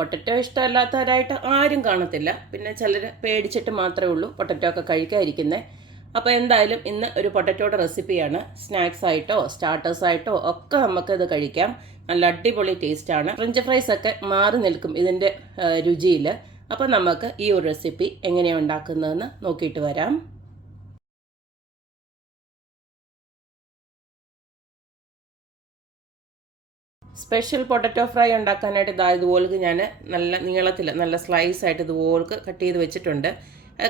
Potato ഇഷ്ടമല്ലാത്തവരായിട്ട് ആരും കാണത്തില്ല. പിന്നെ ചിലർ പേടിച്ചിട്ട് മാത്രമേ ഉള്ളൂ പൊട്ടറ്റോ ഒക്കെ കഴിക്കാതിരിക്കുന്നത്. അപ്പോൾ എന്തായാലും ഇന്ന് ഒരു പൊട്ടറ്റോയുടെ റെസിപ്പിയാണ്. സ്നാക്സ് ആയിട്ടോ സ്റ്റാർട്ടേഴ്സ് ആയിട്ടോ ഒക്കെ നമുക്കിത് കഴിക്കാം. നല്ല അടിപൊളി ടേസ്റ്റാണ്. ഫ്രഞ്ച് ഫ്രൈസ് ഒക്കെ മാറി നിൽക്കും ഇതിൻ്റെ രുചിയിൽ. അപ്പോൾ നമുക്ക് ഈ ഒരു റെസിപ്പി എങ്ങനെയാണ് ഉണ്ടാക്കുന്നതെന്ന് നോക്കിയിട്ട് വരാം. സ്പെഷ്യൽ പൊട്ടറ്റോ ഫ്രൈ ഉണ്ടാക്കാനായിട്ട് ഇതുപോലെ ഞാൻ നല്ല നീളത്തിൽ നല്ല സ്ലൈസ് ആയിട്ട് ഇതുപോലെ കട്ട് ചെയ്ത് വെച്ചിട്ടുണ്ട്.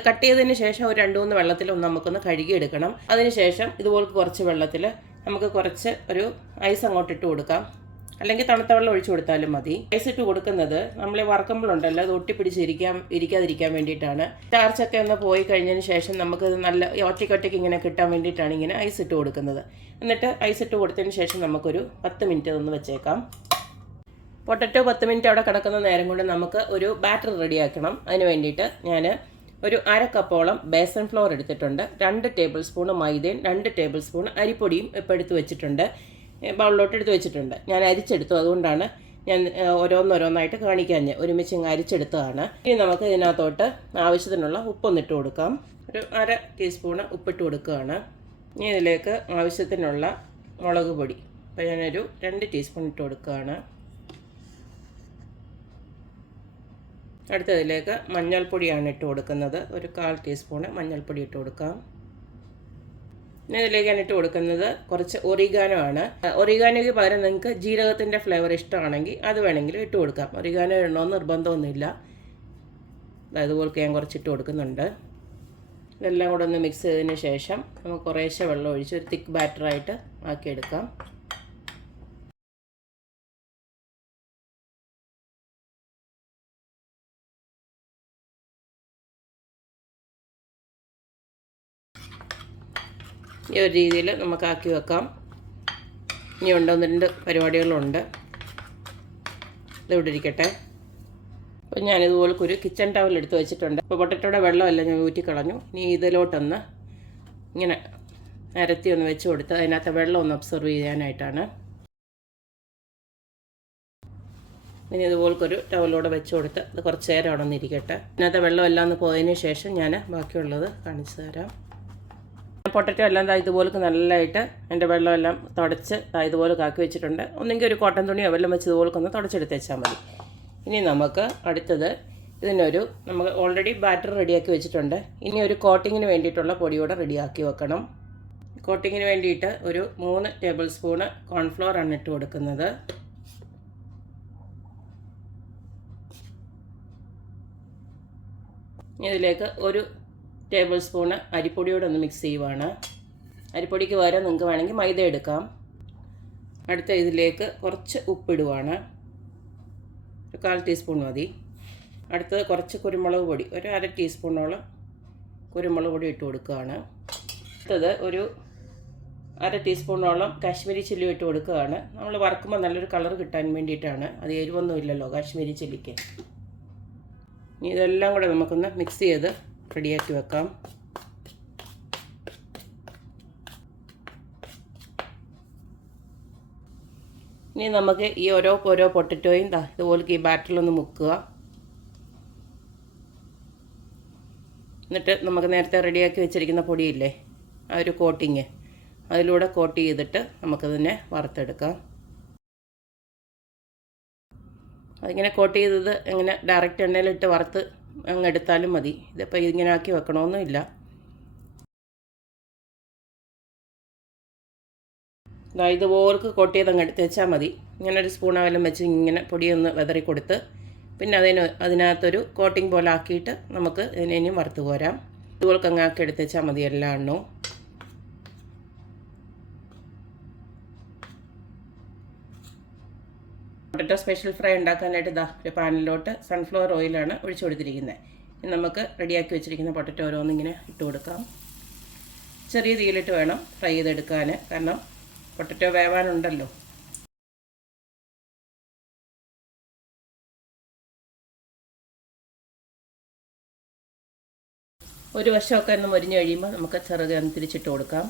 കട്ട് ചെയ്തതിന് ശേഷം ഒരു 2-3 വെള്ളത്തിൽ നമുക്കൊന്ന് കഴുകിയെടുക്കണം. അതിനുശേഷം ഇതുപോലെ കുറച്ച് വെള്ളത്തിൽ നമുക്ക് കുറച്ച് ഒരു ഐസ് അങ്ങോട്ട് ഇട്ട് കൊടുക്കാം. അല്ലെങ്കിൽ തണുത്ത വെള്ളം ഒഴിച്ചു കൊടുത്താലും മതി. ഐസ് ഇട്ട് കൊടുക്കുന്നത് നമ്മൾ വറക്കുമ്പോഴുണ്ടല്ലോ അത് ഇരിക്കാതിരിക്കാൻ വേണ്ടിയിട്ടാണ്. ചാർച്ചൊക്കെ ഒന്ന് പോയി കഴിഞ്ഞതിന് ശേഷം നമുക്കത് നല്ല ഒറ്റയ്ക്കൊറ്റയ്ക്ക് ഇങ്ങനെ കിട്ടാൻ വേണ്ടിയിട്ടാണ് ഇങ്ങനെ ഐസ് ഇട്ട് കൊടുക്കുന്നത്. എന്നിട്ട് ഐസ് ഇട്ട് കൊടുത്തതിന് ശേഷം നമുക്കൊരു 10 മിനിറ്റ് ഒന്ന് വെച്ചേക്കാം. പൊട്ടറ്റോ 10 മിനിറ്റ് അവിടെ കിടക്കുന്ന നേരം കൊണ്ട് നമുക്ക് ഒരു ബാറ്റർ റെഡിയാക്കണം. അതിന് വേണ്ടിയിട്ട് ഞാൻ ഒരു 1/2 കപ്പോളം ബേസൻ ഫ്ലോർ എടുത്തിട്ടുണ്ട്. 2 ടേബിൾ സ്പൂൺ മൈദയും 2 ടേബിൾ സ്പൂൺ അരിപ്പൊടിയും ഇപ്പോൾ എടുത്ത് വെച്ചിട്ടുണ്ട്. ബൗളിലോട്ട് എടുത്ത് വെച്ചിട്ടുണ്ട്. ഞാൻ അരിച്ചെടുത്തു, അതുകൊണ്ടാണ് ഞാൻ ഓരോന്നോരോന്നായിട്ട് കാണിക്കാൻ ഒരുമിച്ച് അരിച്ചെടുത്തതാണ്. ഇനി നമുക്ക് ഇതിനകത്തോട്ട് ആവശ്യത്തിനുള്ള ഉപ്പൊന്നിട്ട് കൊടുക്കാം. ഒരു 1/2 ടീസ്പൂണ് ഉപ്പിട്ട് കൊടുക്കുകയാണ്. ഇനി ഇതിലേക്ക് ആവശ്യത്തിനുള്ള മുളക് പൊടി അപ്പോൾ ഞാനൊരു 2 ടീസ്പൂൺ ഇട്ട് കൊടുക്കുകയാണ്. അടുത്തതിലേക്ക് മഞ്ഞൾപ്പൊടിയാണ് ഇട്ട് കൊടുക്കുന്നത്. ഒരു 1/4 ടീസ്പൂണ് മഞ്ഞൾപ്പൊടി ഇട്ട് കൊടുക്കാം. പിന്നെ ഇതിലേക്ക് ഞാൻ ഇട്ട് കൊടുക്കുന്നത് കുറച്ച് ഒറിഗാനോ ആണ്. ഒറിഗാനോയ്ക്ക് പകരം നിങ്ങൾക്ക് ജീരകത്തിൻ്റെ ഫ്ലേവർ ഇഷ്ടമാണെങ്കിൽ അത് വേണമെങ്കിലും ഇട്ട് കൊടുക്കാം. ഒറിഗാനോ ഇടണമെന്ന് നിർബന്ധമൊന്നുമില്ല. അതുപോലെ ഞാൻ കുറച്ചിട്ട് കൊടുക്കുന്നുണ്ട്. ഇതെല്ലാം കൂടെ ഒന്ന് മിക്സ് ചെയ്തതിന് ശേഷം നമുക്ക് കുറേശ്ശെ വെള്ളം ഒഴിച്ച് ഒരു തിക്ക് ബാറ്ററായിട്ട് ആക്കിയെടുക്കാം. ഈ ഒരു രീതിയിൽ നമുക്ക് ആക്കി വെക്കാം. ഇനി ഉണ്ട് 1-2 പരിപാടികളുണ്ട്. ഇതിവിടെ ഇരിക്കട്ടെ. അപ്പോൾ ഞാനിതുപോലെ ഒരു കിച്ചൺ ടവൽ എടുത്ത് വെച്ചിട്ടുണ്ട്. അപ്പോൾ പൊട്ടറ്റോയുടെ വെള്ളമെല്ലാം ഞാൻ ഊറ്റിക്കളഞ്ഞു. ഇനി ഇതിലോട്ടൊന്ന് ഇങ്ങനെ നിരത്തി ഒന്ന് വെച്ച് കൊടുത്ത് അതിനകത്ത് വെള്ളം ഒന്ന് ഒബ്സർവ് ചെയ്യാനായിട്ടാണ്. ഇനി ഇതുപോലൊരു ടവലോടെ വെച്ച് കൊടുത്ത് അത് കുറച്ച് നേരം അവിടെ ഒന്ന് ഇരിക്കട്ടെ. ഇതിനകത്ത് വെള്ളമെല്ലാം ഒന്ന് പോയതിന് ശേഷം ഞാൻ ബാക്കിയുള്ളത് കാണിച്ചു തരാം. പൊട്ടറ്റോ എല്ലാം ഇതുപോലെ നല്ലതായിട്ട് എൻ്റെ വെള്ളമെല്ലാം തുടച്ച് ഇതുപോലെ കാക്കി വെച്ചിട്ടുണ്ട്. ഒന്നെങ്കിൽ ഒരു കോട്ടൺ തുണിയോ വെള്ളം വെച്ച് ഇതുപോലെ ഒന്ന് തുടച്ചെടുത്ത് വെച്ചാൽ മതി. ഇനി നമുക്ക് അടുത്തത് നമുക്ക് ഓൾറെഡി ബാറ്റർ റെഡിയാക്കി വെച്ചിട്ടുണ്ട്. ഇനി ഒരു കോട്ടിങ്ങിന് വേണ്ടിയിട്ടുള്ള പൊടിയോടെ റെഡിയാക്കി വെക്കണം. കോട്ടിങ്ങിന് വേണ്ടിയിട്ട് ഒരു 3 ടേബിൾ സ്പൂണ് കോൺഫ്ലോർ ആണ് ഇട്ട് കൊടുക്കുന്നത്. ഇതിലേക്ക് ഒരു ടേബിൾ സ്പൂണ് അരിപ്പൊടിയോടെ ഒന്ന് മിക്സ് ചെയ്യുവാണ്. അരിപ്പൊടിക്ക് പകരം നിങ്ങൾക്ക് വേണമെങ്കിൽ മൈദ എടുക്കാം. അടുത്ത ഇതിലേക്ക് കുറച്ച് ഉപ്പിടുവാണ്. ഒരു 1/4 ടീസ്പൂൺ മതി. അടുത്തത് കുറച്ച് കുരുമുളക് പൊടി, ഒരു 1/2 ടീസ്പൂണോളം കുരുമുളക് പൊടി ഇട്ട് കൊടുക്കുകയാണ്. അടുത്തത് ഒരു 1/2 ടീസ്പൂണോളം കാശ്മീരി ചില്ലി ഇട്ട് കൊടുക്കുകയാണ്. നമ്മൾ വറക്കുമ്പോൾ നല്ലൊരു കളർ കിട്ടാൻ വേണ്ടിയിട്ടാണ്. അത് എരിവൊന്നും ഇല്ലല്ലോ കാശ്മീരി ചില്ലിക്ക്. ഇനി ഇതെല്ലാം കൂടെ നമുക്കൊന്ന് മിക്സ് ചെയ്ത് റെഡിയാക്കി വെക്കാം. ഇനി നമുക്ക് ഈ ഓരോ പൊട്ടറ്റോയും ഇതുപോലെ ഈ ബാറ്ററിലൊന്ന് മുക്കുക. എന്നിട്ട് നമുക്ക് നേരത്തെ റെഡിയാക്കി വെച്ചിരിക്കുന്ന പൊടിയില്ലേ, ആ ഒരു കോട്ടിങ് അതിലൂടെ കോട്ട് ചെയ്തിട്ട് നമുക്കതിനെ വറുത്തെടുക്കാം. അതിങ്ങനെ കോട്ട് ചെയ്തത് ഇങ്ങനെ ഡയറക്റ്റ് എണ്ണയിലിട്ട് വറുത്ത് അങ്ങ് എടുത്താലും മതി. ഇതിപ്പോൾ ഇങ്ങനെ ആക്കി വെക്കണമെന്നില്ല. ഇതുപോലെ കോട്ട് ചെയ്ത് അങ്ങ് എടുത്ത് വെച്ചാൽ മതി. ഇങ്ങനെ ഒരു സ്പൂണാവെല്ലാം വെച്ച് ഇങ്ങനെ പൊടിയൊന്ന് വെതറി കൊടുത്ത് പിന്നെ അതിനകത്തൊരു കോട്ടിങ് പോലെ ആക്കിയിട്ട് നമുക്ക് ഇതിനെയും വറുത്ത് പോരാം. ഇതുപോലെ അങ്ങ് ആക്കി എടുത്ത് വെച്ചാൽ മതി എല്ലാ എണ്ണവും. പൊട്ടറ്റോ സ്പെഷ്യൽ ഫ്രൈ ഉണ്ടാക്കാനായിട്ട് ഒരു പാനിലോട്ട് സൺഫ്ലവർ ഓയിലാണ് ഒഴിച്ചു കൊടുത്തിരിക്കുന്നത്. ഇനി നമുക്ക് റെഡിയാക്കി വെച്ചിരിക്കുന്ന പൊട്ടറ്റോ ഓരോന്നിങ്ങനെ ഇട്ട് കൊടുക്കാം. ചെറിയ തീയിലിട്ട് വേണം ഫ്രൈ ചെയ്തെടുക്കാൻ, കാരണം പൊട്ടറ്റോ വേവാനുണ്ടല്ലോ. ഒരു വശമൊക്കെ ഒന്ന് മൊരിഞ്ഞ് കഴിയുമ്പോൾ നമുക്ക് ചെറുകെ തിരിച്ചിട്ട് കൊടുക്കാം.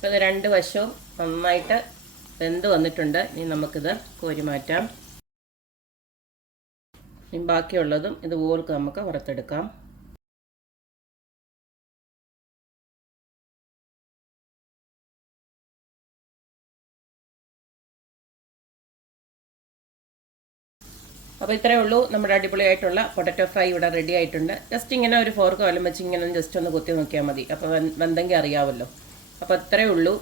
അപ്പോൾ ഇത് രണ്ട് വശവും നന്നായിട്ട് വെന്ത് വന്നിട്ടുണ്ട്. ഇനി നമുക്കിത് കോരി മാറ്റാം. ഇനി ബാക്കിയുള്ളതും ഇതുപോലെ നമുക്ക് വറുത്തെടുക്കാം. അപ്പോൾ ഇത്രയേ ഉള്ളൂ, നമ്മുടെ അടിപൊളിയായിട്ടുള്ള പൊട്ടറ്റോ ഫ്രൈ ഇവിടെ റെഡി ആയിട്ടുണ്ട്. ജസ്റ്റ് ഇങ്ങനെ ഒരു ഫോർക്ക് വല്ലം വെച്ച് ഇങ്ങനെ ജസ്റ്റ് ഒന്ന് കുത്തി നോക്കിയാൽ മതി. അപ്പോൾ വെന്തെങ്കിൽ അറിയാമല്ലോ. അപ്പോൾ ഇത്രയേ ഉള്ളൂ,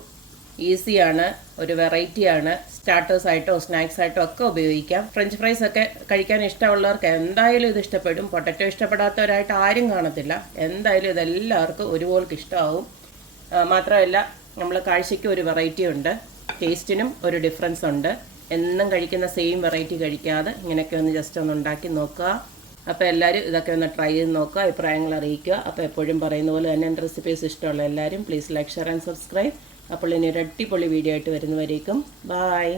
ഈസിയാണ്, ഒരു വെറൈറ്റിയാണ്. സ്റ്റാർട്ടേഴ്സായിട്ടോ സ്നാക്സായിട്ടോ ഒക്കെ ഉപയോഗിക്കാം. ഫ്രഞ്ച് ഫ്രൈസ് ഒക്കെ കഴിക്കാൻ ഇഷ്ടമുള്ളവർക്ക് എന്തായാലും ഇത് ഇഷ്ടപ്പെടും. പൊട്ടറ്റോ ഇഷ്ടപ്പെടാത്തവരായിട്ട് ആരും കാണത്തില്ല. എന്തായാലും ഇതെല്ലാവർക്കും ഒരുപോലെ ഇഷ്ടമാവും. മാത്രമല്ല നമ്മൾ കാഴ്ചയ്ക്ക് ഒരു വെറൈറ്റി ഉണ്ട്, ടേസ്റ്റിനും ഒരു ഡിഫറൻസ് ഉണ്ട്. എന്നും കഴിക്കുന്ന സെയിം വെറൈറ്റി കഴിക്കാതെ ഇങ്ങനെയൊക്കെ ഒന്ന് ജസ്റ്റ് ഒന്ന് ഉണ്ടാക്കി നോക്കുക. അപ്പോൾ എല്ലാവരും ഇതൊക്കെ ഒന്ന് ട്രൈ ചെയ്ത് നോക്കുക, അഭിപ്രായങ്ങൾ അറിയിക്കുക. അപ്പോൾ എപ്പോഴും പറയുന്ന പോലെ തന്നെ എൻ്റെ റെസിപ്പീസ് ഇഷ്ടമുള്ള എല്ലാവരും please like, share and subscribe. അപ്പോൾ ഇനി ഒരു അടിപൊളി വീഡിയോ ആയിട്ട് വരുന്നവരേക്കും ബൈ.